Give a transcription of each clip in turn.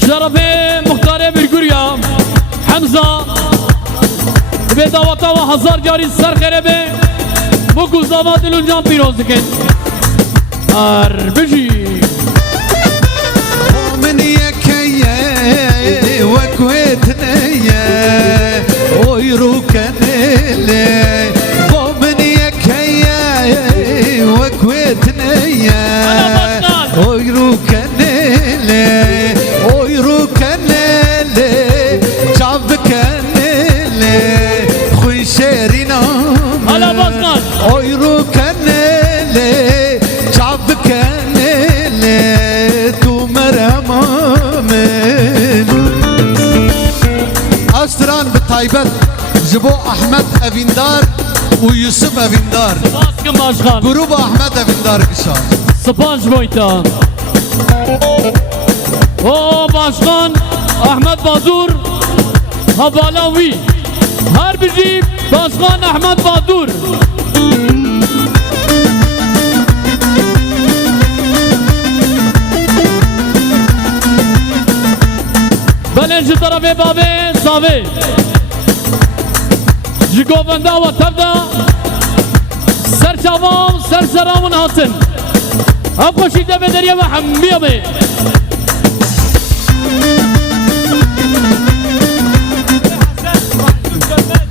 Şerefe Muhtare Birgürya Hamza ve davata ve hazar cari serkerebe bu kuzlama diluncan piroz dikin Arbiji من يكيه وكويتنيه ويروكنله من يكيه وكويتنيه ويروكنله ويروكنله شعبكنله خوي شيرينا Hala Başkan ويروكنله شعبكنله أسران بتايبت جبو أحمد أفيندار ويوسف أفيندار Baskın Başkan جروب أحمد أفيندار كشان Spanj boyuta O Başkan Ahmet Badur Habalawi Harbici Başkan Ahmet Badur Belenci tarafı babe Savi Jigovenda ve tevda Serçavam Serseramın hatın Akkoşide bederiye ve hammiye mi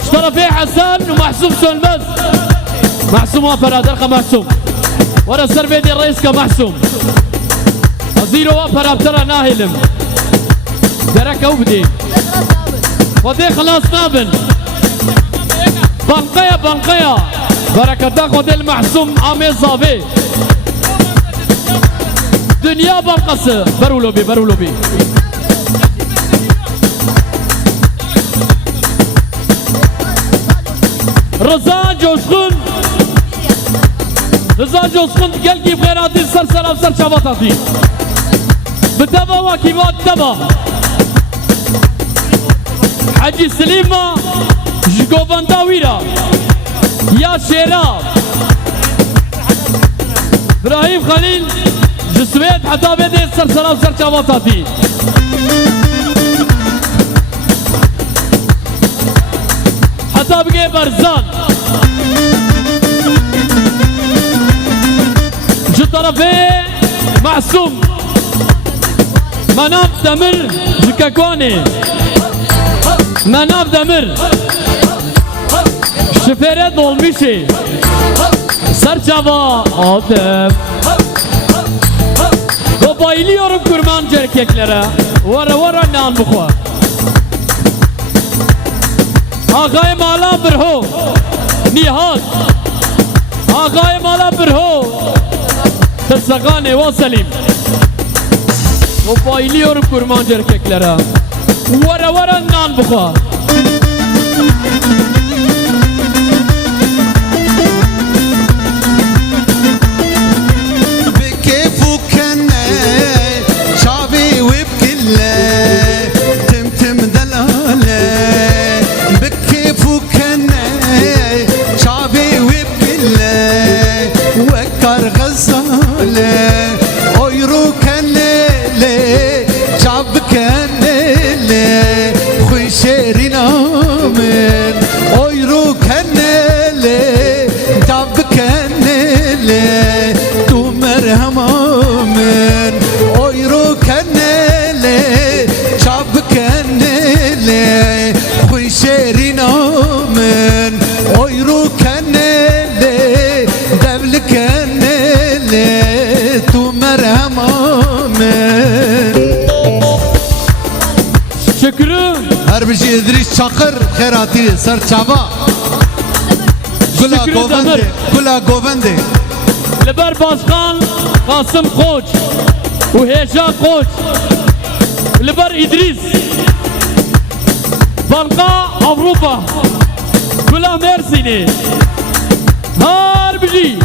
Şu tarafı Hasan Mahsum Sönmez Mahsum Aferadar Mahsum Vara servedi reis ka Mahsum Aziro Aferabtara nahilim دركه وبدي ودي خلاص نابن بنقيا بركتك ودي المحسوم عامل صافي دنيا بنقص برولو بي رضا جوشخون gel ki خيراتي سر سلام سر شباتاتي بتبا وكيبات تبا حجي سليمة جيكوفاندا ويرا يا شيرا إبراهيم خليل جسويت حتى بدي سر سلام سر شباطاتي حتى بقي برزان جو طرفي معصوم مناف دمر جكاكواني Menav Demir Şifere dolmuşi Serçava Adem Ve bayılıyorum kurmancı erkeklere Vara nan bukva Ağayım ala birho Nihat Ağayım ala birho Tessakane ve Selim Ve bayılıyorum kurmancı erkeklere Vara nan bukva بكيفو كنا شعبي وبكله تمتم دلاله بكيفو كنا شعبي وبكله وكر غزاله أيرو كنله شعب كنله خوي شيرينا من أيرو كنله شعب كنله تو مرهما من أيرو كنله شعب كنله خوي شيرينا من أيرو كنله دبل كنله تو مرهما من Şükrü Harbici İdris Çakır Kherati Serçava Gula Şükrü Govende Demir. Gula Govende Liber Başkan Kasım Koç Uheşa Koç Liber İdris Banka Avrupa Gula Mersin'i Harbici